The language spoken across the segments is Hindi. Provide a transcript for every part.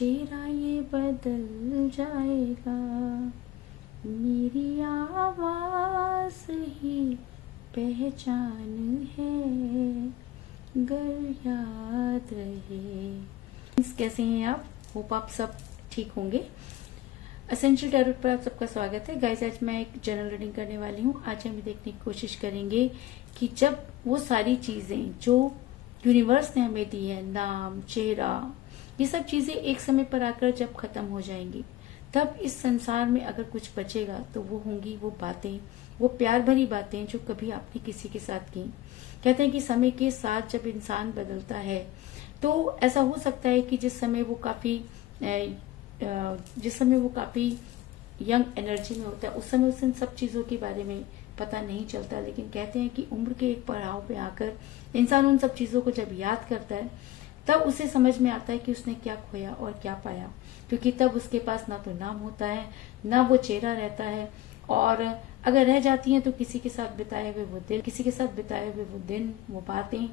चेहरा ये बदल जाएगा, मेरी आवाज ही पहचान है, गर याद रहे। कैसे हैं आप? होप आप सब ठीक होंगे। एसेंशियल टैरोट पर आप सबका स्वागत है। गाइस, आज मैं एक जनरल रीडिंग करने वाली हूँ। आज हम देखने की कोशिश करेंगे कि जब वो सारी चीजें जो यूनिवर्स ने हमें दी है, नाम, चेहरा, ये सब चीजें एक समय पर आकर जब खत्म हो जाएंगी, तब इस संसार में अगर कुछ बचेगा तो वो होंगी वो बातें, वो प्यार भरी बातें जो कभी आपने किसी के साथ की। कहते हैं कि समय के साथ जब इंसान बदलता है तो ऐसा हो सकता है कि जिस समय वो काफी यंग एनर्जी में होता है, उस समय उसे इन सब चीजों के बारे में पता नहीं चलता। लेकिन कहते हैं कि उम्र के एक पड़ाव पे आकर इंसान उन सब चीजों को जब याद करता है, तब उसे समझ में आता है कि उसने क्या खोया और क्या पाया। क्योंकि तब उसके पास ना तो नाम होता है, ना वो चेहरा रहता है, और अगर रह जाती हैं तो किसी के साथ बिताए हुए वो दिन, वो बातें।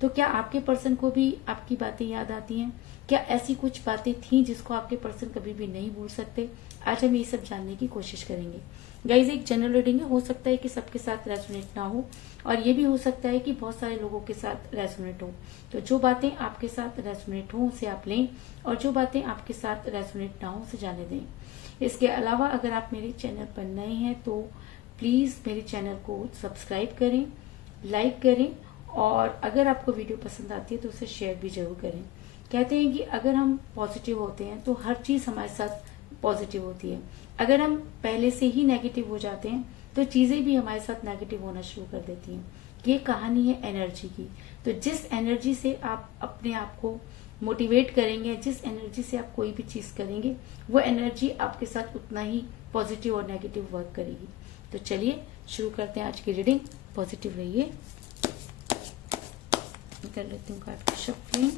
तो क्या आपके पर्सन को भी आपकी बातें याद आती हैं? क्या ऐसी कुछ बातें थी जिसको आपके पर्सन कभी भी नहीं भूल सकते? आज हम ये सब जानने की कोशिश करेंगे। गाइज, एक जनरल रीडिंग है, हो सकता है कि सबके साथ रेजोनेट ना हो, और ये भी हो सकता है कि बहुत सारे लोगों के साथ रेजोनेट हो। तो जो बातें आपके साथ रेजोनेट हो उसे आप लें, और जो बातें आपके साथ रेजोनेट ना हो उसे जाने दें। इसके अलावा अगर आप मेरे चैनल पर नए हैं तो प्लीज मेरे चैनल को सब्सक्राइब करें, लाइक करें, और अगर आपको वीडियो पसंद आती है तो उसे शेयर भी जरूर करें। कहते हैं कि अगर हम पॉजिटिव होते हैं तो हर चीज हमारे साथ पॉजिटिव होती है। अगर हम पहले से ही नेगेटिव हो जाते हैं तो चीजें भी हमारे साथ नेगेटिव होना शुरू कर देती हैं। ये कहानी है एनर्जी की। तो जिस एनर्जी से आप अपने आप को मोटिवेट करेंगे, जिस एनर्जी से आप कोई भी चीज करेंगे, वो एनर्जी आपके साथ उतना ही पॉजिटिव और नेगेटिव वर्क करेगी। तो चलिए शुरू करते हैं आज की रीडिंग। पॉजिटिव रहिए। कर लेती हूँ कार्ड की shuffling.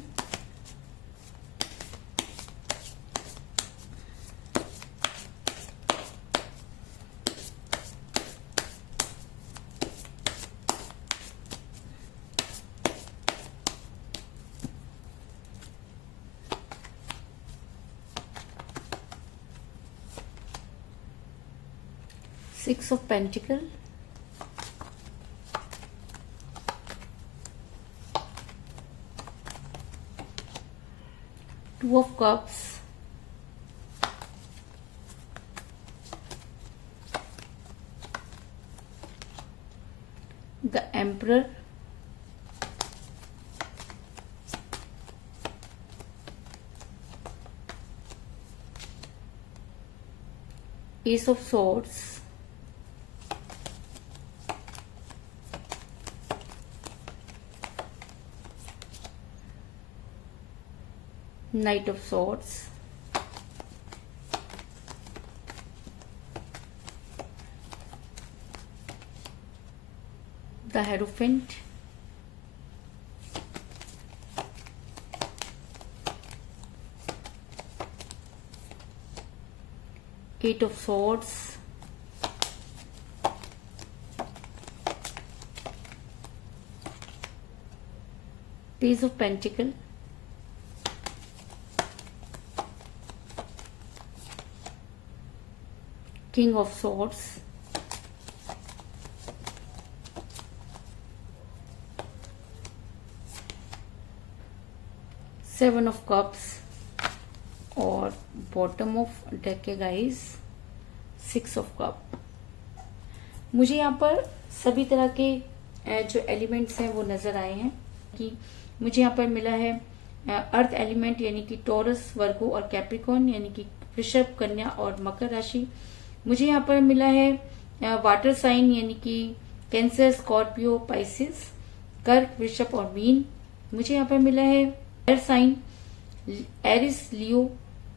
Six of Pentacles, Two of Cups, the Emperor, Ace of Swords, Knight of Swords, the Hierophant, Eight of Swords, Page of Pentacles, King of Swords, Seven of Cups, और बॉटम ऑफ डेक के गाइस सिक्स ऑफ कप। मुझे यहाँ पर सभी तरह के जो एलिमेंट्स हैं वो नजर आए हैं। कि मुझे यहाँ पर मिला है अर्थ एलिमेंट यानी कि टॉरस, वर्गो और कैप्रिकॉर्न यानी कि वृषभ, कन्या और मकर राशि। मुझे यहाँ पर मिला है वाटर साइन यानी कि कैंसर, स्कॉर्पियो, पाइसिस, कर्क, वृषभ और मीन। मुझे यहाँ पर मिला है air sign Aries, Leo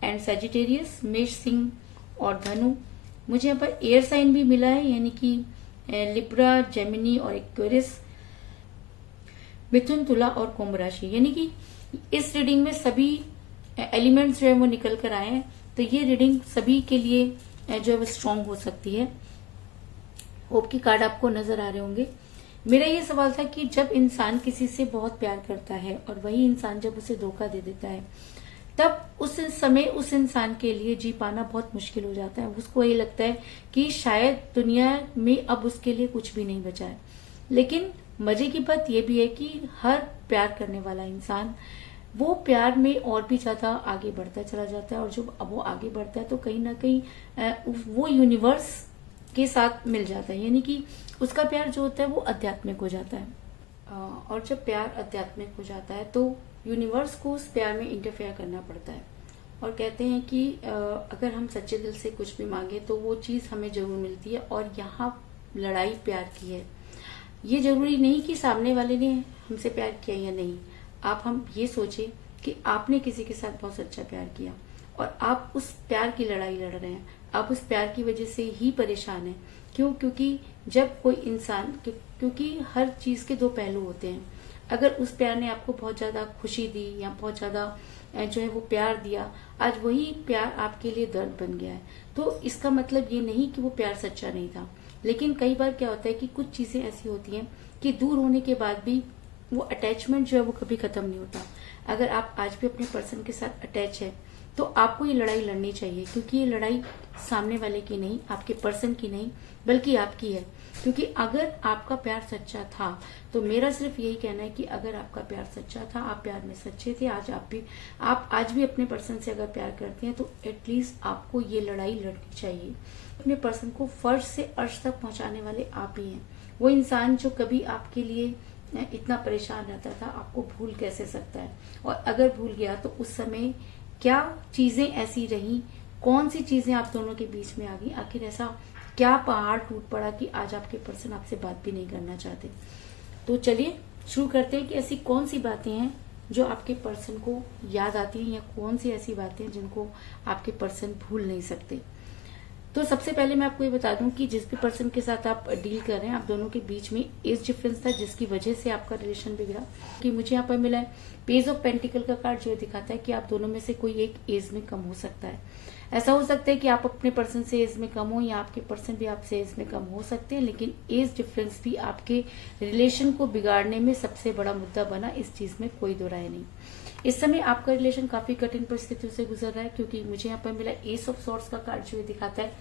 and Sagittarius, मेष, सिंह और धनु। मुझे यहाँ पर एयर साइन भी मिला है यानी कि लिब्रा, जेमिनी और एक्वेरियस, मिथुन, तुला और कुंभ राशि। यानी कि इस रीडिंग में सभी एलिमेंट्स जो है वो निकल कर आए हैं। तो ये रीडिंग सभी के लिए जो है वो स्ट्रांग हो सकती है। होप की कार्ड आपको नजर आ रहे होंगे। मेरा ये सवाल था कि जब इंसान किसी से बहुत प्यार करता है और वही इंसान जब उसे धोखा दे देता है, तब उस समय उस इंसान के लिए जी पाना बहुत मुश्किल हो जाता है। उसको ये लगता है कि शायद दुनिया में अब उसके लिए कुछ भी नहीं बचा है। लेकिन मजे की बात यह भी है कि हर प्यार करने वाला इंसान वो प्यार में और भी ज्यादा आगे बढ़ता चला जाता है, और जब अब वो आगे बढ़ता है तो कहीं ना कहीं वो यूनिवर्स के साथ मिल जाता है, यानी कि उसका प्यार जो होता है वो आध्यात्मिक हो जाता है। और जब प्यार आध्यात्मिक हो जाता है तो यूनिवर्स को उस प्यार में इंटरफेयर करना पड़ता है, और कहते हैं कि अगर हम सच्चे दिल से कुछ भी मांगे तो वो चीज हमें जरूर मिलती है। और यहाँ लड़ाई प्यार की है। ये जरूरी नहीं कि सामने वाले ने हमसे प्यार किया या नहीं। आप हम ये सोचे कि आपने किसी के साथ बहुत सच्चा प्यार किया और आप उस प्यार की लड़ाई लड़ रहे हैं, आप उस प्यार की वजह से ही परेशान हैं। क्यों? क्योंकि जब कोई इंसान, क्योंकि हर चीज के दो पहलू होते हैं। अगर उस प्यार ने आपको बहुत ज्यादा खुशी दी या बहुत ज्यादा जो है वो प्यार दिया, आज वही प्यार आपके लिए दर्द बन गया है, तो इसका मतलब ये नहीं कि वो प्यार सच्चा नहीं था। लेकिन कई बार क्या होता है कि कुछ चीजें ऐसी होती हैं कि दूर होने के बाद भी वो अटैचमेंट जो है वो कभी खत्म नहीं होता। अगर आप आज भी अपने पर्सन के साथ अटैच है तो आपको ये लड़ाई लड़नी चाहिए, क्योंकि ये लड़ाई सामने वाले की नहीं, आपके पर्सन की नहीं, बल्कि आपकी है। क्योंकि अगर आपका प्यार सच्चा था तो मेरा सिर्फ यही कहना है कि अगर आपका प्यार सच्चा था, आप प्यार में सच्चे थे, आप आज भी अपने पर्सन से अगर प्यार करते हैं तो एटलीस्ट आपको ये लड़ाई लड़नी चाहिए। अपने पर्सन को फर्श से अर्श तक पहुंचाने वाले आप ही हैं। वो इंसान जो कभी आपके लिए इतना परेशान रहता था, आपको भूल कैसे सकता है? और अगर भूल गया तो उस समय क्या चीजें ऐसी रही, कौन सी चीजें आप दोनों के बीच में आ गई? आखिर ऐसा क्या पहाड़ टूट पड़ा कि आज आपके पर्सन आपसे बात भी नहीं करना चाहते? तो चलिए शुरू करते हैं कि ऐसी कौन सी बातें हैं जो आपके पर्सन को याद आती हैं, या कौन सी ऐसी बातें हैं जिनको आपके पर्सन भूल नहीं सकते। तो सबसे पहले मैं आपको ये बता दूं कि जिस भी पर्सन के साथ आप डील कर रहे हैं, आप दोनों के बीच में एज डिफरेंस था, जिसकी वजह से आपका रिलेशन बिगड़ा। कि मुझे यहाँ पर मिला है पेज ऑफ पेंटिकल का कार्ड, जो दिखाता है कि आप दोनों में से कोई एक एज में कम हो सकता है। ऐसा हो सकता है कि आप अपने पर्सन से एज में कम हो, या आपके पर्सन भी आपसे एज में कम हो सकते हैं, लेकिन एज डिफरेंस भी आपके रिलेशन को बिगाड़ने में सबसे बड़ा मुद्दा बना, इस चीज में कोई दो राय नहीं। इस समय आपका रिलेशन काफी कठिन परिस्थितियों से गुजर रहा है, क्योंकि मुझे यहाँ पर मिला एस ऑफ सॉर्ड्स का कार्ड, जो दिखाता है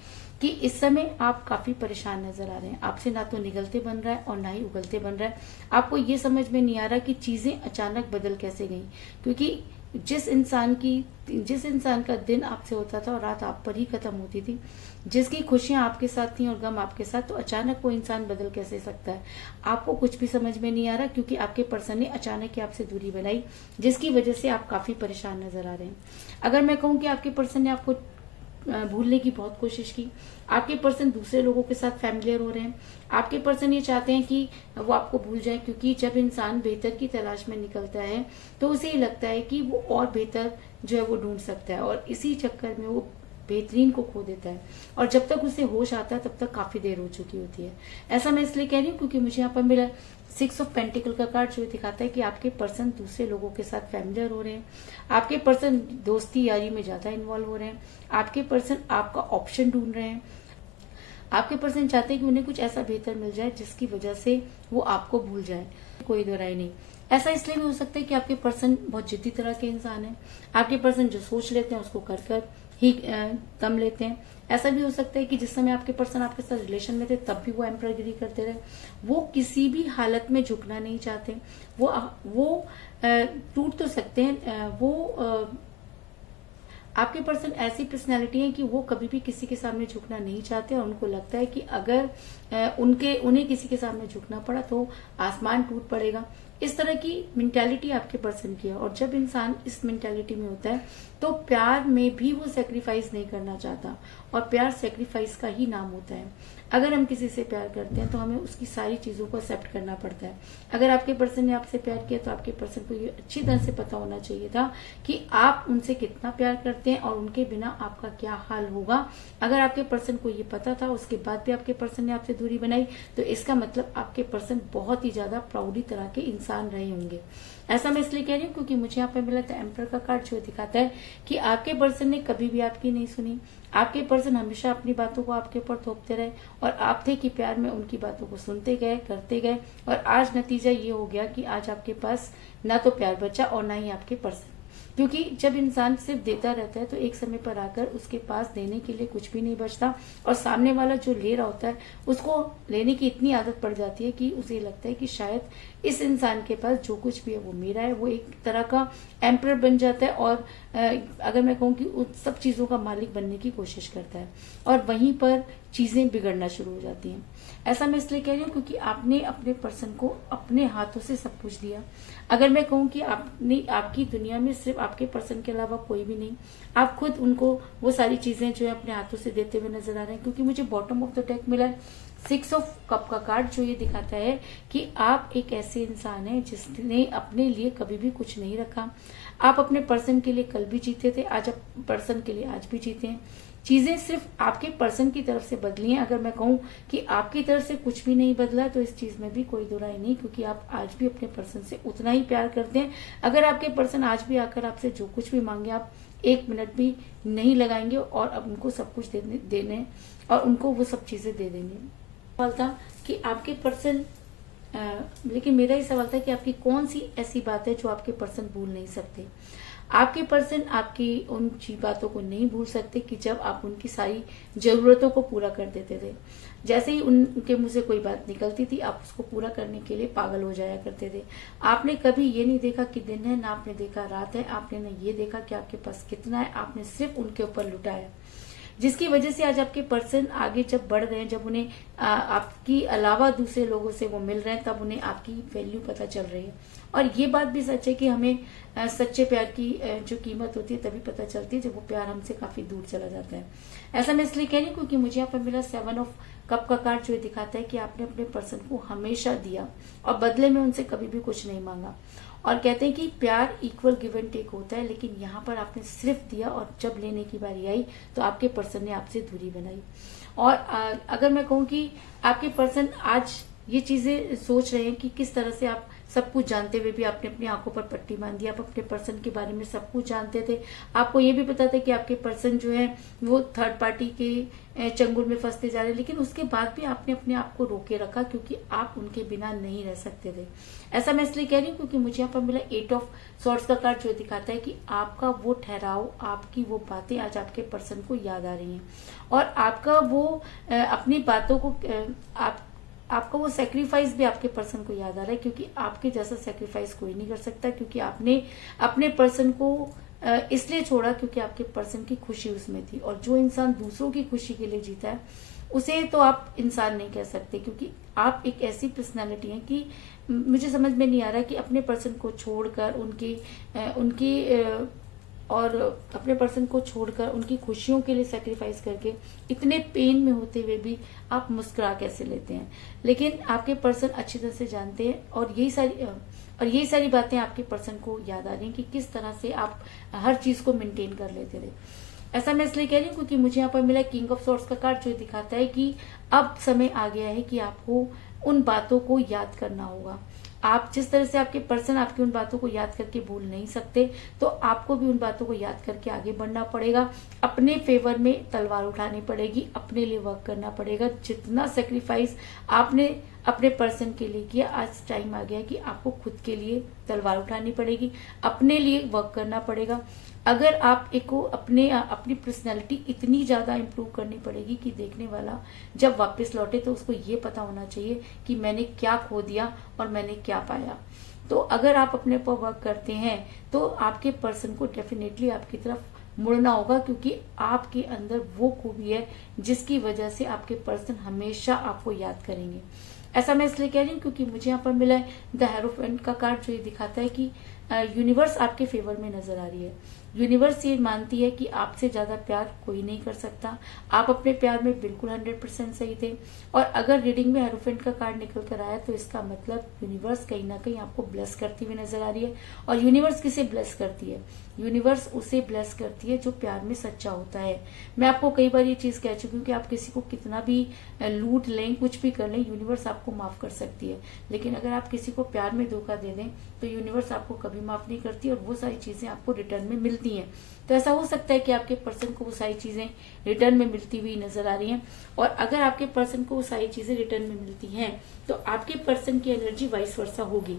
कि इस समय आप काफी परेशान नजर आ रहे हैं। आपसे ना तो निगलते बन रहा है और ना ही उगलते बन रहा है। आपको ये समझ में नहीं आ रहा कि चीजें अचानक बदल कैसे गई, क्योंकि जिस इंसान का दिन आपसे होता था और रात आप पर ही खत्म होती थी, जिसकी खुशियां आपके साथ थी और गम आपके साथ, तो अचानक वो इंसान बदल कैसे सकता है? आपको कुछ भी समझ में नहीं आ रहा, क्योंकि आपके पर्सन ने अचानक ही आपसे दूरी बनाई, जिसकी वजह से आप काफी परेशान नजर आ रहे हैं। अगर मैं कहूँ कि आपके पर्सन ने आपको भूलने की बहुत कोशिश की, आपके पर्सन दूसरे लोगों के साथ फैमिलियर हो रहे हैं, आपके पर्सन ये चाहते हैं कि वो आपको भूल जाए, क्योंकि जब इंसान बेहतर की तलाश में निकलता है तो उसे ये लगता है कि वो और बेहतर जो है वो ढूंढ सकता है, और इसी चक्कर में वो बेहतरीन को खो देता है, और जब तक उसे होश आता है तब तक काफी देर हो चुकी होती है। ऐसा मैं इसलिए कह रही हूँ क्योंकि मुझे यहाँ पर मिला 6 ऑफ पेंटिकल का कार्ड, जो दिखाता है कि आपके पर्सन दूसरे लोगों के साथ फैमिलियर हो रहे हैं, आपके पर्सन दोस्ती यारी में ज्यादा इन्वॉल्व हो रहे हैं, आपके पर्सन आपका ऑप्शन ढूंढ रहे हैं, आपके पर्सन चाहते हैं कि उन्हें कुछ ऐसा बेहतर मिल जाए जिसकी वजह से वो आपको भूल जाए। कोई दो राय नहीं। ऐसा इसलिए भी हो सकता है कि आपके पर्सन बहुत जिद्दी तरह के इंसान हैं। आपके पर्सन जो सोच लेते हैं उसको कर कर ही दम लेते हैं। ऐसा भी हो सकता है कि जिस समय आपके पर्सन आपके साथ रिलेशन में थे तब भी वो एम्परगिरी करते रहे। वो किसी भी हालत में झुकना नहीं चाहते। वो टूट तो सकते हैं, आपके पर्सन ऐसी पर्सनैलिटी है कि वो कभी भी किसी के सामने झुकना नहीं चाहते, और उनको लगता है कि अगर उन्हें किसी के सामने झुकना पड़ा तो आसमान टूट पड़ेगा। इस तरह की मेंटालिटी आपके पर्सन की है, और जब इंसान इस मेंटालिटी में होता है तो प्यार में भी वो सेक्रीफाइस नहीं करना चाहता, और प्यार सेक्रीफाइस का ही नाम होता है। अगर हम किसी से प्यार करते हैं तो हमें उसकी सारी चीजों को एक्सेप्ट करना पड़ता है। अगर आपके पर्सन ने आपसे प्यार किया तो आपके पर्सन को ये अच्छी तरह से पता होना चाहिए था कि आप उनसे कितना प्यार करते हैं और उनके बिना आपका क्या हाल होगा। अगर आपके पर्सन को ये पता था, उसके बाद भी आपके पर्सन ने आपसे दूरी बनाई, तो इसका मतलब आपके पर्सन बहुत ही ज्यादा प्राउडी तरह के इंसान रहे होंगे। ऐसा मैं इसलिए कह रही हूँ क्योंकि मुझे यहाँ पे मिला था एम्पर का कार्ड, जो दिखाता है कि आपके पर्सन ने कभी भी आपकी नहीं सुनी। आपके पर्सन हमेशा अपनी बातों को आपके ऊपर थोपते रहे, और आप थे कि प्यार में उनकी बातों को सुनते गए, करते गए, और आज नतीजा ये हो गया कि आज आपके पास ना तो प्यार बचा और ना ही आपके पर्सन। क्योंकि जब इंसान सिर्फ देता रहता है तो एक समय पर आकर उसके पास देने के लिए कुछ भी नहीं बचता, और सामने वाला जो ले रहा होता है उसको लेने की इतनी आदत पड़ जाती है कि उसे लगता है कि शायद इस इंसान के पास जो कुछ भी है वो मेरा है। वो एक तरह का एम्परर बन जाता है और अगर मैं कहूँ कि उन सब चीजों का मालिक बनने की कोशिश करता है, और वहीं पर चीजें बिगड़ना शुरू हो जाती हैं। ऐसा मैं इसलिए कह रही हूँ क्योंकि आपने अपने पर्सन को अपने हाथों से सब कुछ दिया। अगर मैं कहूँ कि आपकी दुनिया में सिर्फ आपके पर्सन के अलावा कोई भी नहीं, आप खुद उनको वो सारी चीजें जो है अपने हाथों से देते हुए नजर आ रहे हैं। क्योंकि मुझे बॉटम ऑफ द डेक मिला है 6 ऑफ कप का कार्ड, जो ये दिखाता है कि आप एक ऐसे इंसान हैं जिसने अपने लिए कभी भी कुछ नहीं रखा। आप अपने पर्सन के लिए कल भी जीते थे, आज आप पर्सन के लिए आज भी जीते हैं। चीजें सिर्फ आपके पर्सन की तरफ से बदली हैं। अगर मैं कहूँ कि आपकी तरफ से कुछ भी नहीं बदला तो इस चीज में भी कोई दो राय नहीं, क्योंकि आप आज भी अपने पर्सन से उतना ही प्यार करते हैं। अगर आपके पर्सन आज भी आकर आपसे जो कुछ भी मांगे आप 1 मिनट भी नहीं लगाएंगे और अब उनको सब कुछ देने और उनको वो सब चीजें दे देंगे। सवाल था कि आपके पर्सन लेकिन मेरा ही सवाल था कि आपकी कौन सी ऐसी बात है जो आपके पर्सन भूल नहीं सकते। आपके पर्सन आपकी उन बातों को नहीं भूल सकते कि जब आप उनकी सारी जरूरतों को पूरा कर देते थे। जैसे ही उनके मुंह से कोई बात निकलती थी आप उसको पूरा करने के लिए पागल हो जाया करते थे। आपने कभी ये नहीं देखा कि दिन है, ना आपने देखा रात है, आपने न ये देखा कि आपके पास कितना है, आपने सिर्फ उनके ऊपर लुटाया। जिसकी वजह से आज आपके पर्सन आगे जब बढ़ रहे हैं, जब उन्हें आपकी अलावा दूसरे लोगों से वो मिल रहे हैं, तब उन्हें आपकी वैल्यू पता चल रही है। और ये बात भी सच है कि हमें सच्चे प्यार की जो कीमत होती है तभी पता चलती है जब वो प्यार हमसे काफी दूर चला जाता है। ऐसा मैं इसलिए कह रही हूँ क्योंकि मुझे यहाँ पर मिला 7 ऑफ कप का कार्ड, जो दिखाता है कि आपने अपने पर्सन को हमेशा दिया और बदले में उनसे कभी भी कुछ नहीं मांगा। और कहते हैं कि प्यार इक्वल गिव एंड टेक होता है, लेकिन यहाँ पर आपने सिर्फ दिया और जब लेने की बारी आई तो आपके पर्सन ने आपसे दूरी बनाई। और अगर मैं कहूँ कि आपके पर्सन आज ये चीजें सोच रहे हैं कि किस तरह से आप सब कुछ जानते हुए भी आपने अपनी आंखों पर पट्टी बांधी। आप अपने पर्सन के बारे में सब कुछ जानते थे, आपको ये भी पता था कि आपके पर्सन जो है वो थर्ड पार्टी के चंगुल में फंसते जा रहे हैं, लेकिन उसके बाद भी आपने अपने आप को रोके रखा क्योंकि आप उनके बिना नहीं रह सकते थे। ऐसा मैं इसलिए कह रही हूँ क्योंकि मुझे यहाँ पर मिला 8 ऑफ सॉर्ड्स का कार्ड, जो दिखाता है कि आपका वो ठहराव, आपकी वो बातें आज आपके पर्सन को याद आ रही हैं और आपका वो अपनी बातों को आपका वो सेक्रीफाइस भी आपके पर्सन को याद आ रहा है, क्योंकि आपके जैसा सेक्रीफाइस कोई नहीं कर सकता। क्योंकि आपने अपने पर्सन को इसलिए छोड़ा क्योंकि आपके पर्सन की खुशी उसमें थी, और जो इंसान दूसरों की खुशी के लिए जीता है उसे तो आप इंसान नहीं कह सकते, क्योंकि आप एक ऐसी पर्सनालिटी हैं कि मुझे समझ में नहीं आ रहा कि अपने पर्सन को छोड़कर और अपने पर्सन को छोड़कर उनकी खुशियों के लिए सेक्रीफाइस करके इतने पेन में होते हुए भी आप मुस्कुरा कैसे लेते हैं। लेकिन आपके पर्सन अच्छी तरह से जानते हैं और यही सारी बातें आपके पर्सन को याद आ रही हैं कि किस तरह से आप हर चीज को मेंटेन कर लेते थे। ऐसा मैं इसलिए कह रही हूँ क्योंकि मुझे यहाँ पर मिला किंग ऑफ सॉर्ड्स का कार्ड, जो दिखाता है कि अब समय आ गया है कि आपको उन बातों को याद करना होगा। आप जिस तरह से आपके पर्सन आपकी उन बातों को याद करके भूल नहीं सकते, तो आपको भी उन बातों को याद करके आगे बढ़ना पड़ेगा। अपने फेवर में तलवार उठानी पड़ेगी, अपने लिए वर्क करना पड़ेगा। जितना सेक्रीफाइस आपने अपने पर्सन के लिए किया, आज टाइम आ गया है कि आपको खुद के लिए तलवार उठानी पड़ेगी, अपने लिए वर्क करना पड़ेगा। अगर आप अपनी पर्सनैलिटी इतनी ज्यादा इम्प्रूव करनी पड़ेगी कि देखने वाला जब वापस लौटे तो उसको ये पता होना चाहिए कि मैंने क्या खो दिया और मैंने क्या पाया। तो अगर आप अपने पर वर्क करते हैं तो आपके पर्सन को डेफिनेटली आपकी तरफ मुड़ना होगा, क्योंकि आपके अंदर वो खूबी है जिसकी वजह से आपके पर्सन हमेशा आपको याद करेंगे। ऐसा मैं इसलिए कह रही हूँ क्योंकि मुझे यहाँ पर मिला है द हेरोफेंट का कार्ड, जो ये दिखाता है कि यूनिवर्स आपके फेवर में नजर आ रही है। यूनिवर्स ये मानती है कि आपसे ज्यादा प्यार कोई नहीं कर सकता। आप अपने प्यार में बिल्कुल 100% सही थे, और अगर रीडिंग में हेरोफेंट का कार्ड निकल कर आया तो इसका मतलब यूनिवर्स कहीं ना कहीं आपको ब्लेस करती हुई नजर आ रही है। और यूनिवर्स किसे ब्लेस करती है? यूनिवर्स उसे ब्लेस करती है जो प्यार में सच्चा होता है। मैं आपको कई बार ये चीज कह चुकी हूँ कि आप किसी को कितना भी लूट लें, कुछ भी कर लें, यूनिवर्स आपको माफ कर सकती है, लेकिन अगर आप किसी को प्यार में धोखा दे दें तो यूनिवर्स आपको कभी माफ नहीं करती और वो सारी चीजें आपको रिटर्न में मिलती हैं। तो ऐसा हो सकता है कि आपके पर्सन को वो सारी चीजें रिटर्न में मिलती हुई नजर आ रही हैं, और अगर आपके पर्सन को वो सारी चीजें रिटर्न में मिलती हैं तो आपके पर्सन की एनर्जी वाइस वर्सा होगी।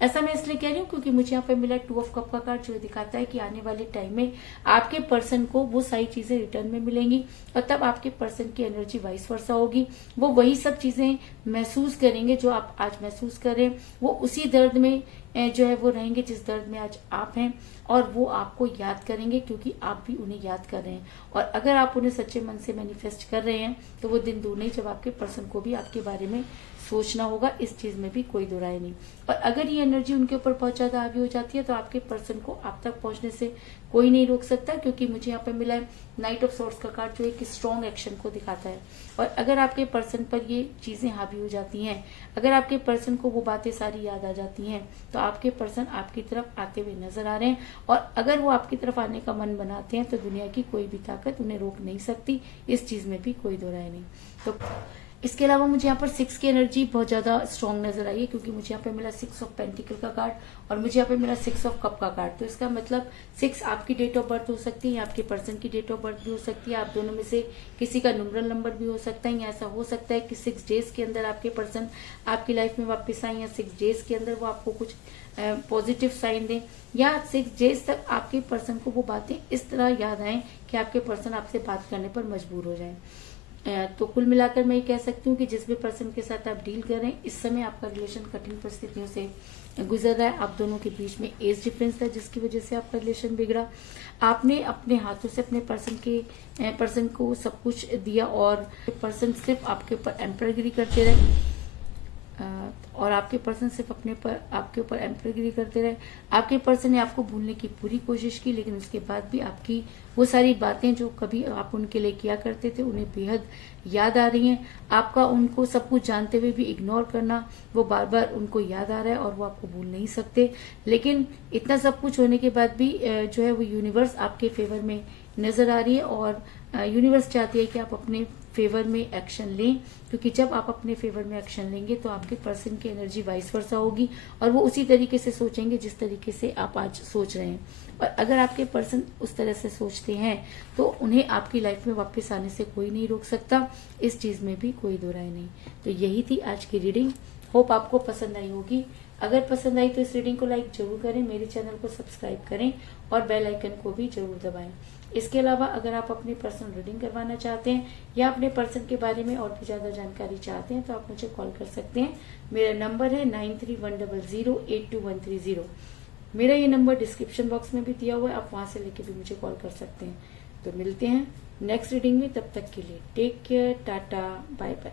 ऐसा मैं इसलिए कह रही हूँ क्योंकि मुझे यहाँ पे मिला 2 ऑफ कप का कार्ड, जो दिखाता है कि आने वाले टाइम में आपके पर्सन को वो सारी चीजें रिटर्न में मिलेंगी और तब आपके पर्सन की एनर्जी वाइस वर्सा होगी। वो वही सब चीजें महसूस करेंगे जो आप आज महसूस कर रहे हैं। वो उसी दर्द में जो है वो रहेंगे जिस दर्द में आज आप हैं, और वो आपको याद करेंगे क्योंकि आप भी उन्हें याद कर रहे हैं। और अगर आप उन्हें सच्चे मन से मैनिफेस्ट कर रहे हैं तो वो दिन दूर नहीं जब आपके पर्सन को भी आपके बारे में सोचना होगा। इस चीज में भी कोई दो राय नहीं। और अगर ये एनर्जी उनके ऊपर बहुत ज्यादा हावी हो जाती है तो आपके पर्सन को आप तक पहुंचने से कोई नहीं रोक सकता, क्योंकि मुझे यहाँ पे मिला है नाइट ऑफ सोर्स का कार्ड, जो एक स्ट्रॉन्ग एक्शन को दिखाता है। और अगर आपके पर्सन पर ये चीजें हावी हो जाती हैं, अगर आपके पर्सन को वो बातें सारी याद आ जाती हैं, तो आपके पर्सन आपकी तरफ आते हुए नजर आ रहे हैं। और अगर वो आपकी तरफ आने का मन बनाते हैं तो दुनिया की कोई भी ताकत उन्हें रोक नहीं सकती। इस चीज में भी कोई दो राय नहीं। तो इसके अलावा मुझे यहाँ पर 6 की एनर्जी बहुत ज्यादा स्ट्रॉन्ग नजर आई है, क्योंकि मुझे यहाँ पे मिला 6 ऑफ पेंटिकल का कार्ड और मुझे यहाँ पे मिला 6 ऑफ कप का कार्ड। तो इसका मतलब 6 आपकी डेट ऑफ बर्थ हो सकती है या आपके पर्सन की डेट ऑफ बर्थ भी हो सकती है। आप दोनों में से किसी का न्यूमरल नंबर भी हो सकता है, या ऐसा हो सकता है कि 6 डेज के अंदर आपके पर्सन आपकी लाइफ में वापस आए, या 6 डेज के अंदर वो आपको कुछ पॉजिटिव साइन दें, या 6 डेज तक आपके पर्सन को वो बातें इस तरह याद आए कि आपके पर्सन आपसे बात करने पर मजबूर हो जाए। तो कुल मिलाकर मैं ये कह सकती हूँ कि जिस भी पर्सन के साथ आप डील कर रहे हैं, इस समय आपका रिलेशन कठिन परिस्थितियों से गुजर रहा है। आप दोनों के बीच में एज डिफरेंस था जिसकी वजह से आपका रिलेशन बिगड़ा। आपने अपने हाथों से अपने पर्सन को सब कुछ दिया और पर्सन सिर्फ आपके ऊपर एम्परगिरी करते रहे, और आपके पर्सन सिर्फ आपके ऊपर एम्परगिरी करते रहे। आपके पर्सन ने आपको भूलने की पूरी कोशिश की, लेकिन उसके बाद भी आपकी वो सारी बातें जो कभी आप उनके लिए किया करते थे उन्हें बेहद याद आ रही हैं। आपका उनको सब कुछ जानते हुए भी इग्नोर करना, वो बार बार उनको याद आ रहा है और वो आपको भूल नहीं सकते। लेकिन इतना सब कुछ होने के बाद भी जो है वो यूनिवर्स आपके फेवर में नजर आ रही है, और यूनिवर्स चाहती है कि आप अपने फेवर में एक्शन लें, क्योंकि जब आप अपने फेवर में एक्शन लेंगे तो आपके पर्सन की एनर्जी वाइस वर्सा होगी और वो उसी तरीके से सोचेंगे जिस तरीके से आप आज सोच रहे हैं। और अगर आपके पर्सन उस तरह से सोचते हैं तो उन्हें आपकी लाइफ में वापस आने से कोई नहीं रोक सकता। इस चीज में भी कोई दो राय नहीं। तो यही थी आज की रीडिंग। होप आपको पसंद आई होगी। अगर पसंद आई तो इस रीडिंग को लाइक जरूर करें, मेरे चैनल को सब्सक्राइब करें और बेल आइकन को भी जरूर दबाएं। इसके अलावा अगर आप अपनी पर्सनल रीडिंग करवाना चाहते हैं या अपने पर्सन के बारे में और भी ज्यादा जानकारी चाहते हैं तो आप मुझे कॉल कर सकते हैं। मेरा नंबर है 9310082130। मेरा ये नंबर डिस्क्रिप्शन बॉक्स में भी दिया हुआ है, आप वहां से लेके भी मुझे कॉल कर सकते हैं। तो मिलते हैं नेक्स्ट रीडिंग में, तब तक के लिए take care, tata, bye bye.